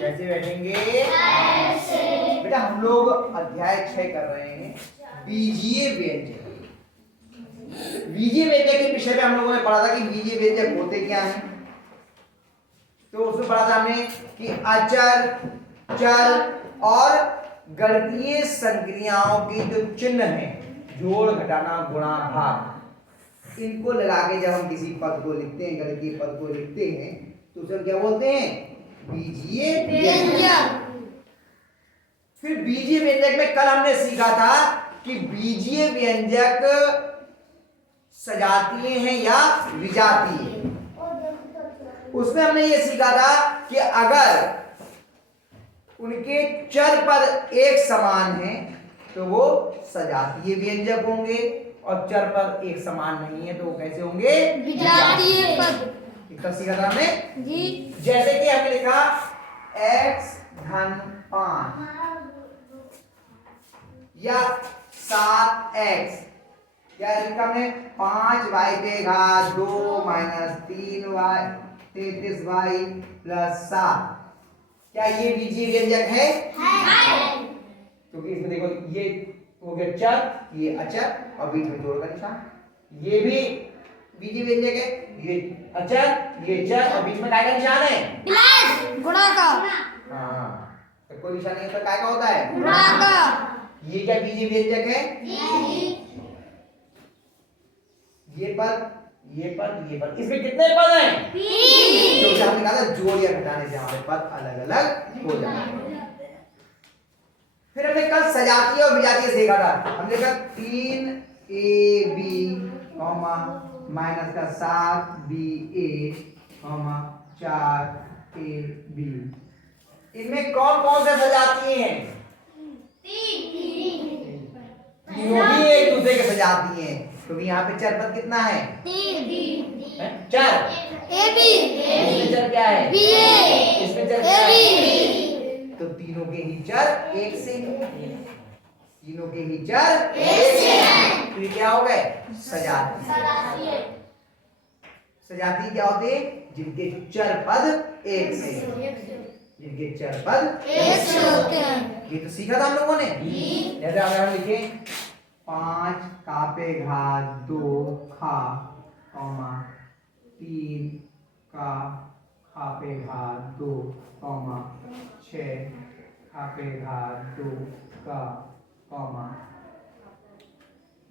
कैसे बैठेंगे? ऐसे। बेटा हम लोग अध्याय 6 कर रहे हैं बीजीय व्यंजक। बीजीय व्यंजक के विषय में हम लोगों ने पढ़ा था कि बीजीय व्यंजक होते क्या हैं। तो उसमें पढ़ा था हमने कि अचर, चर और गणितीय संक्रियाओं के जो चिन्ह हैं, जोड़, घटाना, गुणा, भाग, इनको लगा के जब हम किसी पद को लिखते हैं, गणितीय पद को लिखते हैं, तो उसे क्या बोलते हैं? बीजीय व्यंजक। फिर बीजीय व्यंजक में कल हमने सीखा था कि बीजीय व्यंजक सजातीय हैं या विजातीय। उसमें हमने ये सीखा था कि अगर उनके चर पद एक समान हैं तो वो सजातीय व्यंजक होंगे, और चर पद एक समान नहीं है तो वो कैसे होंगे? विजातीय पद। इतना सीखा था हमने जी। जैसे कि हमने लिखा x धन 5 या 7x, क्या लिखा हमने? 5y पे घात 2 माइनस 3y 33y प्लस 7। क्या ये बीजीय व्यंजक है? क्योंकि इसमें देखो ये हो गया चर, ये अचर और बीच में जोड़ का निशान, ये भी बीजीय व्यंजक है। ये अचर, ये चर और बीच में काय का निशान है? प्लस गुणा का। हाँ, तो कोई निशान नहीं होता, काय का होता है? गुणा का। ये क्या बीजीय व्यंजक है? ये पद, ये पद, ये पद, इसमें कितने पद हैं? 3। क्योंकि हमने कहा था जोड़ या घटाने से हमारे पद अलग अलग हो जाएंगे। फिर हमने कल सजातीय और विजातीय सीखा था। हमने कहा 3ab माइनस का 7ba 4ab, इनमें कौन कौन से सजातीय हैं? तीनों ही एक दूसरे के सजातीय हैं, क्योंकि यहाँ पे चर पद कितना है? 3। चर ab, इसमें चर क्या है? ba, इसमें चर क्या है? तो तीनों के ही चर एक से, तीनों के ही चर एक से हैं। तो ये क्या हो गए? सजातीय। सजातीय क्या होते हैं? जिनके चर पद एक से, जिनके चर पद एक से होते हैं। ये तो सीखा था हम लोगों ने। जैसे अगर हम लिखे 5 का पे घात 2 खा 3 का खा पे घात 2 6 खा पे घात 2 का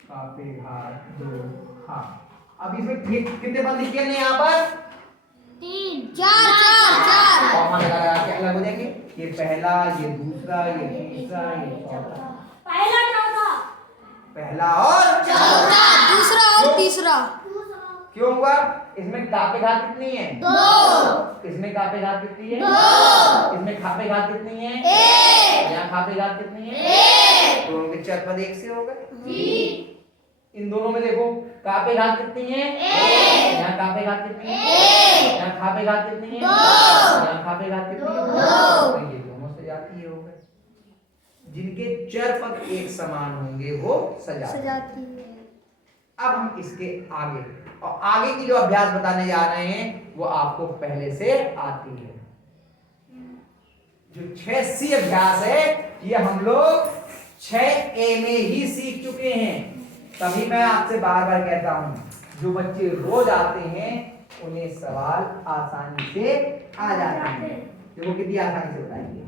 खा पे घात 2 खा। अब इसमें कितने पद लिखे हमने यहाँ पर? 3 4 कॉमा लगा के अलग हो जाएंगे। ये पहला, ये दूसरा, ये तीसरा, ये चौथा। पहला और चौथा, दूसरा और तीसरा। क्यों हुआ? इसमें का पे घात कितनी है? 2। इसमें का पे घात कितनी है? 2। इसमें खा पे घात कितनी है? 1। यहाँ खा पे घात कितनी है? 1। दोनों के चर पद एक से हो गए जी। इन दोनों में देखो का पे घात कितनी है? 1। यहाँ का पे घात कितनी है? 1। यहाँ खा पे घात कितनी है? 2। यहाँ खा पे घात कितनी है? 2। ये दोनों सजातीय हो गए। जिनके चर पद एक समान होंगे वो सजातीय। अब हम इसके आगे, और आगे की जो अभ्यास बताने जा रहे हैं वो आपको पहले से आती है। जो 6C अभ्यास है ये हम लोग 6A में ही सीख चुके हैं। तभी मैं आपसे बार बार कहता हूं, जो बच्चे रोज आते हैं उन्हें सवाल आसानी से आ जाते हैं। देखो कितनी आसानी से बताएंगे।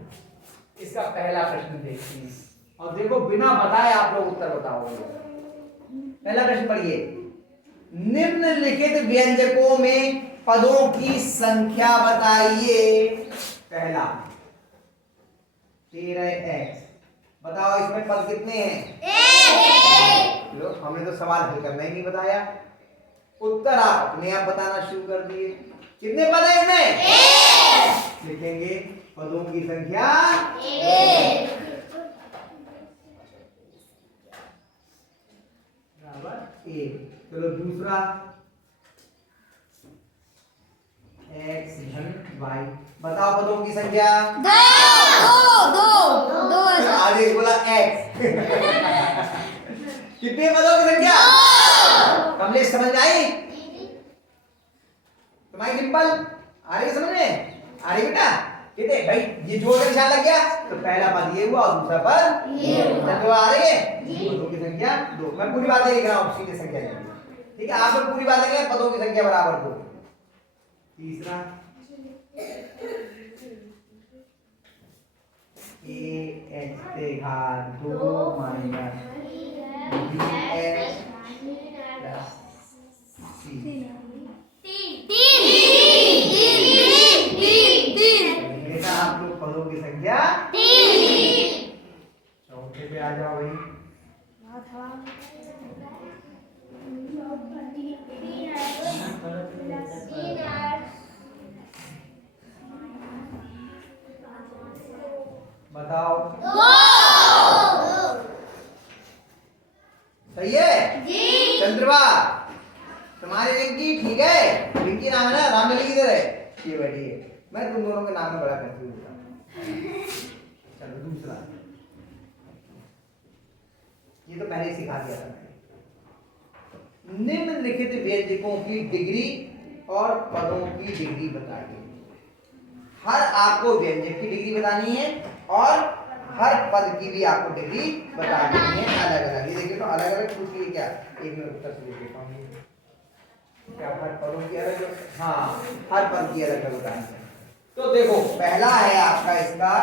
इसका पहला प्रश्न देखते हैं, और देखो बिना बताए आप लोग उत्तर बताओगे। पहला प्रश्न पढ़िए। निम्नलिखित व्यंजकों में पदों की संख्या बताइए। पहला 13x, बताओ इसमें पद कितने हैं? 1। लो, हमने तो सवाल हल करना ही नहीं बताया, उत्तर आप अपने आप बताना शुरू कर दिए। कितने पद हैं इसमें? 1। लिखेंगे पदों की संख्या 1 बराबर 1। चलो दूसरा x धन y, बताओ पदों की संख्या? 2। आगे बोला x। कितने पदों की संख्या? 2। कमलेश समझ में आई? तुम्हारी डिंपल आ रही समझ में? आ रही बेटा? कितने भाई ये जोड़ का निशान लग गया तो पहला पद ये हुआ और दूसरा पद ये हुआ। तो आ रही है पदों की संख्या 2। मैं पूरी बात लिख रहा हूं, सीधे संख्या लिखिए, ठीक है? आप लोग पूरी बात लिखेंगे, पदों की संख्या बराबर 2। तीसरा ax पे घात 2 माइनस bx प्लस c। बेटा आप लोग पदों की संख्या 3। चौथे पे आ जाओ भाई। बताओ सही है जी। चंद्रबा तुम्हारी रिंकी ठीक है? रिंकी नाम है ना? राम ने किधर है? ये बैठी है। मैं तुम दोनों के नाम में बड़ा कंफ्यूज हूँ। चलो दूसरा, ये तो पहले ही सिखा दिया था मैंने। निम्नलिखित व्यंजकों की डिग्री और पदों की डिग्री बताइए। हर आपको व्यंजक की डिग्री बतानी है और हर पद की भी आपको डिग्री बतानी है अलग अलग। ये देखिए तो अलग अलग पूछ लिए क्या? एक मिनट उत्तर से देख लेता हूँ। क्या हर पदों की अलग? हाँ, हर पद की अलग अलग बतानी है। तो देखो पहला है आपका इसका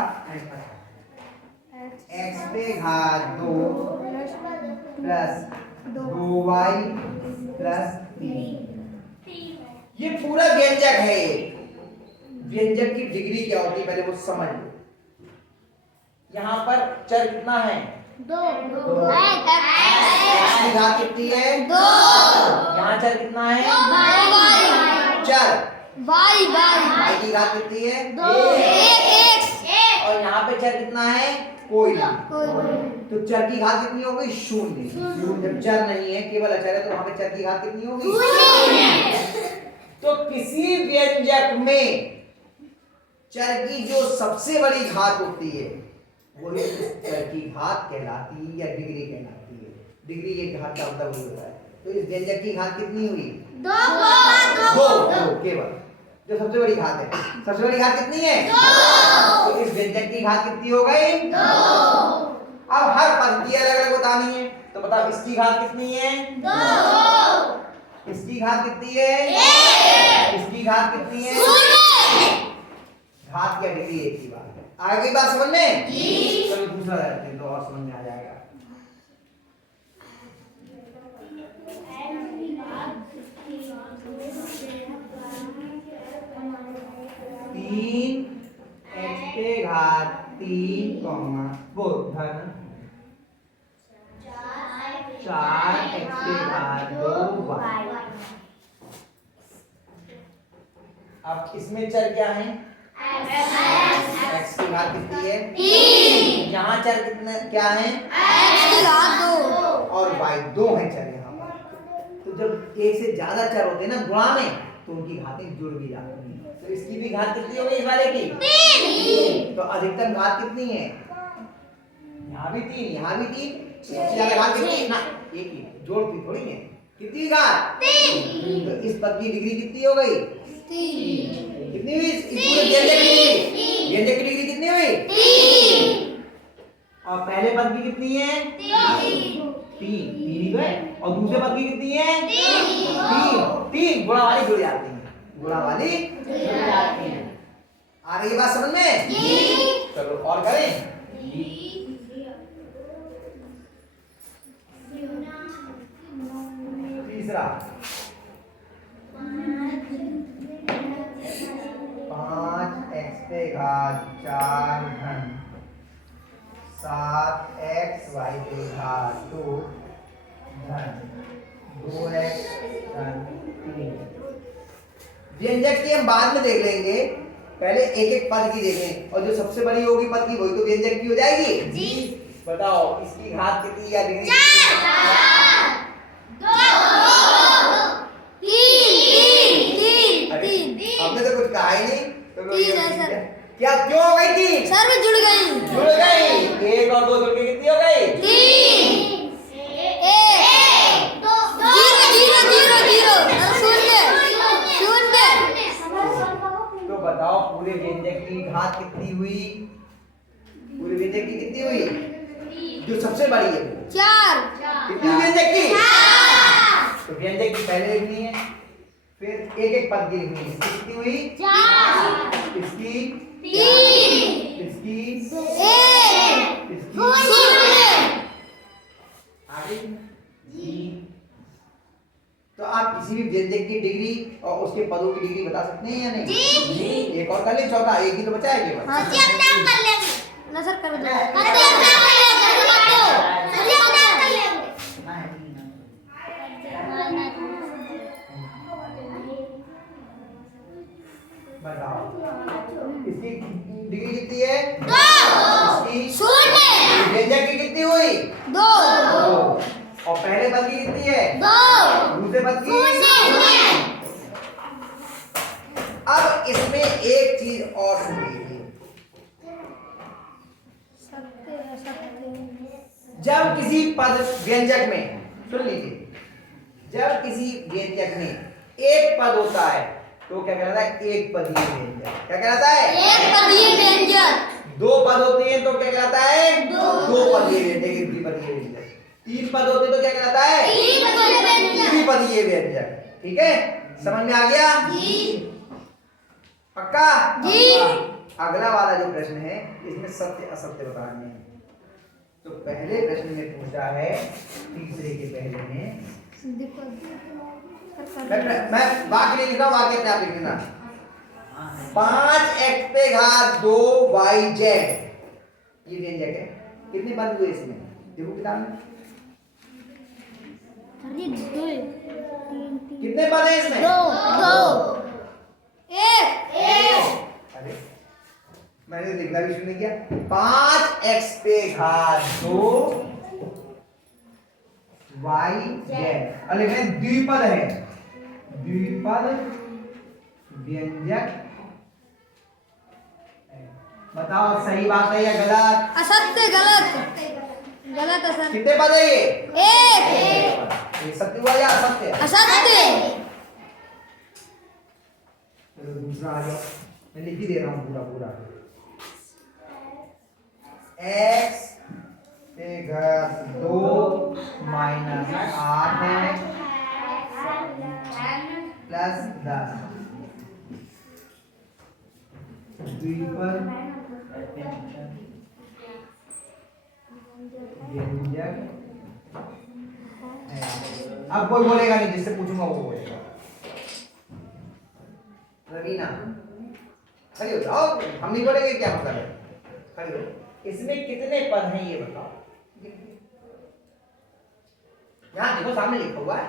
x पे घात 2 प्लस 2y प्लस 3। ये पूरा व्यंजक है। व्यंजक की डिग्री क्या होती है पहले वो समझ लो। यहाँ पर चर कितना है? 2। x की घात कितनी है? 2। यहाँ चर कितना है? चर y की घात कितनी है? 2। और यहाँ पे चर कितना है? कोई नहीं। तो चर की घात कितनी हो गई? 0। जब चर नहीं है केवल अचर है तो वहां पे चर की घात कितनी होगी? तो किसी व्यंजक में चर की जो सबसे बड़ी घात होती है वो चर की घात कहलाती है या डिग्री कहलाती है। डिग्री ये घात का मतलब होता है। तो इस व्यंजक की घात कितनी हुई? 2 केवल, जो सबसे बड़ी घात है। सबसे बड़ी घात कितनी है? 2। तो इस व्यंजक की घात कितनी हो गई? 2। अब हर पद की अलग अलग बतानी है तो बताओ इसकी घात कितनी है? 2। इसकी घात कितनी है? 1। इसकी घात कितनी है? 0। घात या डिग्री एक ही बात है। आगे बात समझ में? जी। चलो दूसरा करते हैं तो और समझ में आ जाएगा। तीन x पे घात 3 वो धन 4x पे घात 2y। अब इसमें चर क्या है? x की घात कितनी है? 3। यहाँ चर कितना क्या है? x की घात 2 और y 2 है चर यहाँ पर। तो जब एक से ज्यादा चर होते हैं ना गुणा में तो उनकी घातें जुड़ भी जाती हैं। तो इसकी भी घात कितनी हो गई इस वाले की? 3। तो अधिकतम घात कितनी है? यहाँ भी 3, यहाँ भी 3। सबसे ज्यादा घात कितनी है ना? एक ही, जोड़ती थोड़ी है। कितनी घात? 3। तो इस पद की डिग्री कितनी हो गई? 3। कितनी हुई? इस पूरे व्यंजक की डिग्री, व्यंजक की डिग्री कितनी हुई? 3। और पहले पद की कितनी है? 3 ही तो है। और दूसरे पद की कितनी है? 3 गुणा वाली जुड़ जाती है, गुणा वाली जुड़ जाती है। आ रही है बात समझ में? चलो और करें। तीसरा 5x पे घात 4 धन 7xy पे घात 2 धन 2x धन 3। व्यंजक की हम बाद में देख लेंगे, पहले एक एक पद की देखें और जो सबसे बड़ी होगी पद की वही तो व्यंजक की हो जाएगी जी। बताओ इसकी घात कितनी या डिग्री? 3। आपने तो कुछ कहा ही नहीं तो क्या क्यों हो गई 3? सर में जुड़ गई। 1 और 2 जुड़ के कितनी हो गई? 3। 1 2 0 0 0 0 तो बताओ बताओ पूरे व्यंजक की घात कितनी हुई? पूरे व्यंजक की कितनी हुई? जो सबसे बड़ी है वो 4। कितनी व्यंजक की? तो व्यंजक की पहले लिखनी है, फिर एक एक पद की लिखनी है। इसकी कितनी हुई? 4। इसकी 3। इसकी 1। इसकी 0। आगे तो आप किसी भी व्यंजक की डिग्री और उसके पदों की डिग्री बता सकते हैं या नहीं? जी। एक और कर ले, चौथा एक ही तो बचा है केवल। हाँ जी, अपने आप कर लेंगे। नजर कर दो। अपने आप कर लेंगे। सर ये अपने आप कर लेंगे। बताओ इसकी डिग्री कितनी है? 2। इसकी 0। व्यंजक की कितनी हुई? 2। और पहले पद की कितनी है? 2। दूसरे पद की 0। अब इसमें एक चीज और सुन लीजिए, जब किसी पद व्यंजक में, सुन लीजिए, जब किसी व्यंजक में एक पद होता है तो क्या कहलाता है? एक पदीय व्यंजक। क्या कहलाता है? एक पदीय व्यंजक। दो पद होते हैं तो क्या कहलाता है? दो पदीय व्यंजक, एक द्विपदीय व्यंजक। तीन पद होते हैं तो क्या कहलाता है? त्रिपदीय व्यंजक। ठीक है, समझ में आ गया? जी। पक्का? जी। अगला वाला जो प्रश्न है इसमें सत्य असत्य बताने हैं। तो पहले प्रश्न में पूछा है, तीसरे के पहले में मैं वाक्य नहीं लिख रहा, वाक्य अपने आप लिख लेना। 5x पे घात 2yz ये व्यंजक है। कितने पद हुए इसमें? देखो किताब में कितने पद हैं इसमें? 2। 1। अरे मैंने लिखना भी शुरू नहीं किया। 5x पे घात 2 yz और लिख रहे हैं द्विपद है, द्विपद व्यंजक। बताओ सही बात है या गलत? असत्य। गलत। गलत असत्य। कितने पद है ये? 1। ये सत्य हुआ या असत्य? असत्य। चलो दूसरा आ जाओ, मैं लिख ही दे रहा हूँ पूरा पूरा। x पे घात 2 माइनस 8 है प्लस 10 द्विपद व्यंजक है। अब कोई बोलेगा नहीं, जिससे पूछूंगा वो बोलेगा। रवीना खड़ी हो जाओ, हम नहीं बोलेंगे क्या मतलब है, खड़ी हो। इसमें कितने पद हैं ये बताओ? यहाँ देखो सामने लिखा हुआ है,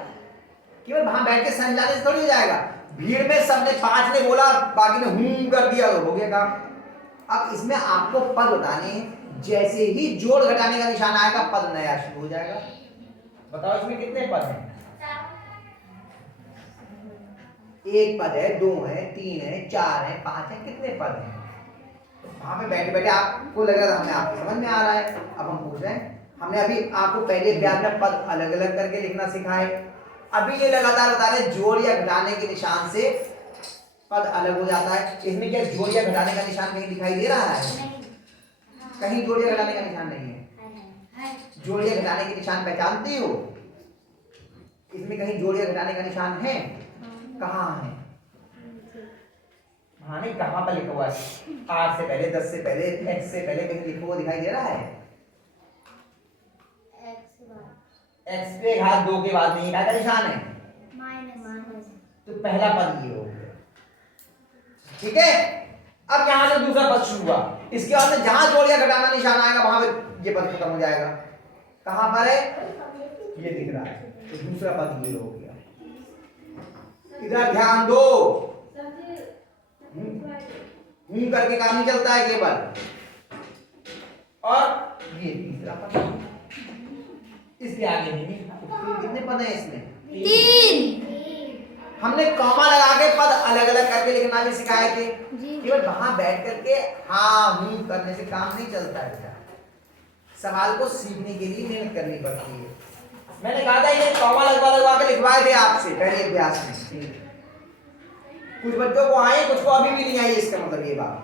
केवल वहां बैठ के समझाने से थोड़ी हो जाएगा। भीड़ में सबने 5 ने बोला, बाकी ने हूं कर दिया, हो गया काम। अब इसमें आपको पद बताने हैं, जैसे ही जोड़ घटाने का निशान आएगा पद नया शुरू हो जाएगा। बताओ इसमें कितने पद हैं? 1 पद है, 2 है, 3 है, 4 है, 5 है, कितने पद हैं? वहां पे बैठे बैठे आपको लग रहा था हमें आपको समझ में आ रहा है। अब हम पूछ रहे हैं, हमने अभी आपको पहले अध्याय में पद अलग अलग करके लिखना सिखाए, अभी ये लगातार बता रहे जोड़ या घटाने के निशान से पद अलग हो जाता है। इसमें क्या जोड़ या घटाने का निशान कहीं दिखाई दे रहा है? कहीं जोड़ या घटाने का निशान नहीं है। जोड़ या घटाने के निशान पहचानती हो? इसमें कहीं जोड़ या घटाने का निशान है? कहाँ है? हाँ नहीं, कहाँ पर लिखा हुआ है? 8 से पहले, 10 से पहले, x से पहले कहीं लिखा हुआ दिखाई दे रहा है? x पे घात 2 के बाद नहीं, क्या का निशान है? माइनस। तो पहला पद ये हो गया। ठीक है, अब यहां से दूसरा पद शुरू हुआ, इसके बाद में जहां जोड़ या घटाना निशान आएगा वहां पे ये पद खत्म हो जाएगा। कहां पर है? ये दिख रहा है, तो दूसरा पद ये हो गया। इधर ध्यान दो, करके काम नहीं चलता है केवल। और ये तीसरा पद, इसके आगे नहीं। कितने पद हैं इसमें? 3। हमने कॉमा लगा के पद अलग अलग करके लिखना भी सिखाए थे। केवल वहां बैठ करके हाँ हूं करने से काम नहीं चलता है बेटा, सवाल को सीखने के लिए मेहनत करनी पड़ती है। मैंने कहा था ये कॉमा लगवा लगवा के लिखवाए थे आपसे पहले अभ्यास में। कुछ बच्चों को आए, कुछ को अभी भी नहीं आई, इसका मतलब ये बात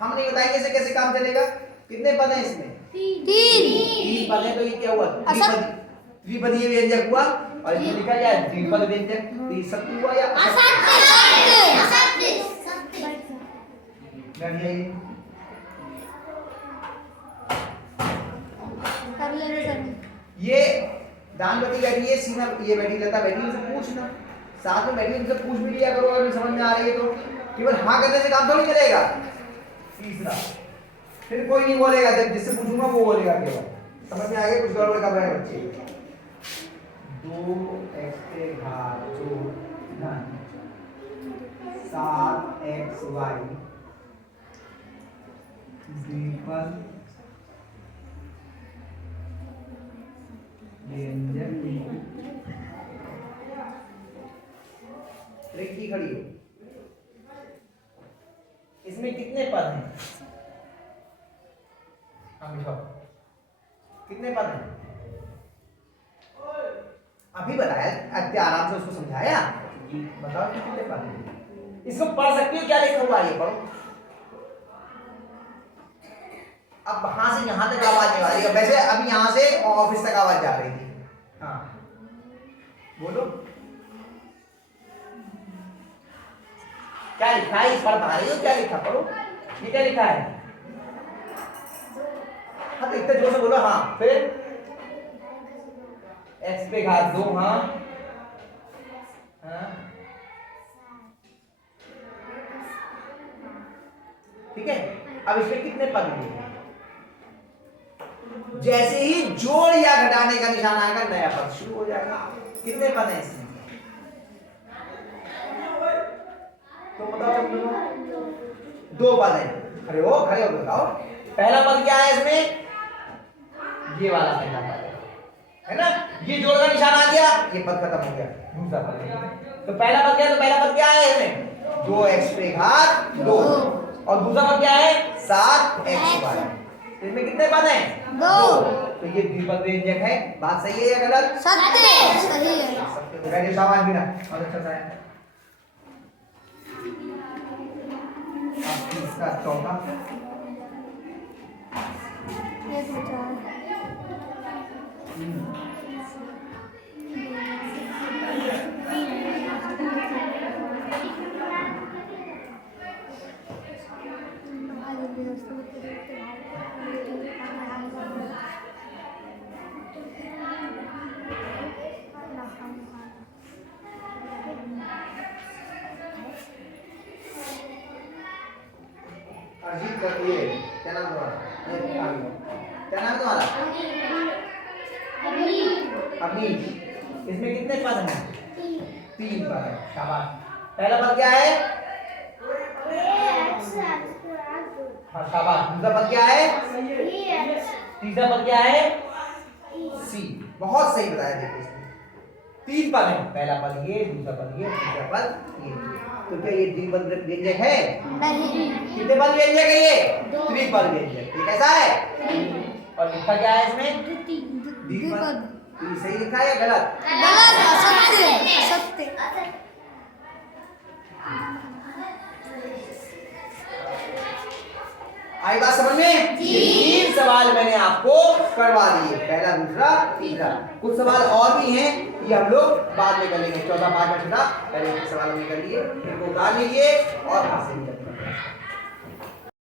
हम नहीं बताएंगे इसे कैसे काम चलेगा। कितने पद हैं इसमें? 3 पद हैं। तो ये क्या हुआ? द्विपदीय व्यंजक हुआ और इसमें लिखा क्या है? द्विपद व्यंजक। तो ये सत्य हुआ या असत्य? ये दानवती बैठी है, सीमा ये बैठी, लता बैठी, उनसे पूछना, साथ में बैठी उनसे पूछ भी लिया करो अगर समझ में आ रही है तो। केवल हाँ करने से काम थोड़ी चलेगा। तीसरा, फिर कोई नहीं बोलेगा, जब जिससे पूछूंगा वो बोलेगा केवल। समझ में आ गया? कुछ गड़बड़ कर रहे हैं बच्चे। 2x के घात 2 धन 7xy द्विपद व्यंजक रेखी खड़ी हो। इसमें कितने पद हैं? कितने पद हैं? अभी बताया, इतने आराम से उसको समझाया। बताओ कितने पद हैं? इसको पढ़ सकती हो? क्या लिखा हुआ है ये पढ़ो। अब वहां से यहां तक आवाज नहीं आ रही है। वैसे अभी यहां से ऑफिस तक आवाज जा रही थी। हाँ बोलो क्या लिखा है? पढ़ पा रही हो? क्या लिखा? पढ़ो। ये क्या लिखा है? हाँ तो इतने जोर से बोलो। हाँ फिर x पे घात 2। हाँ हाँ ठीक है। अब इसमें कितने पद हैं? जैसे ही जोड़ या घटाने का निशान आएगा नया पद शुरू हो जाएगा। कितने पद हैं इसमें? तो बताओ सब लोग। 2 पद हैं। खड़े हो बताओ। पहला पद क्या है इसमें? ये वाला पहला पद है ना। ये जोड़ का निशान आ गया, ये पद खत्म हो गया। दूसरा पद तो पहला पद क्या है? तो पहला पद क्या है इसमें? 2x पे घात 2 और दूसरा पद क्या है? 7xy। इसमें कितने पद हैं? 2। तो ये द्विपद व्यंजक है। बात सही है या गलत? सत्य। सही है। तो बैठिए शाबाश बिना और अच्छा सा है। इसका चौथा अजीब करिए। क्या नाम तुम्हारा? क्या नाम तुम्हारा? अमीश। इसमें कितने पद हैं? 3 पद हैं। शाबाश। पहला पद क्या है? हाँ शाबाश। दूसरा पद क्या है? तीसरा पद क्या है? सी। बहुत सही बताया। देखो इसमें 3 पद हैं। पहला पद ये, दूसरा पद ये, तीसरा पद ये। तो क्या ये द्विपद व्यंजक है? नहीं। कितने पद व्यंजक है ये? त्रिपद व्यंजक। ये कैसा है? और लिखा क्या है इसमें? द्विपद। तो ये सही लिखा है या गलत? गलत। असत्य। असत्य। आई बात समझ में? 3 सवाल मैंने आपको करवा दिए, पहला दूसरा तीसरा। कुछ सवाल और भी हैं, ये हम लोग बाद में कर लेंगे। 14, 5, 6 पहले सवाल हमने कर लिए, इनको उतार लीजिए और हाथ से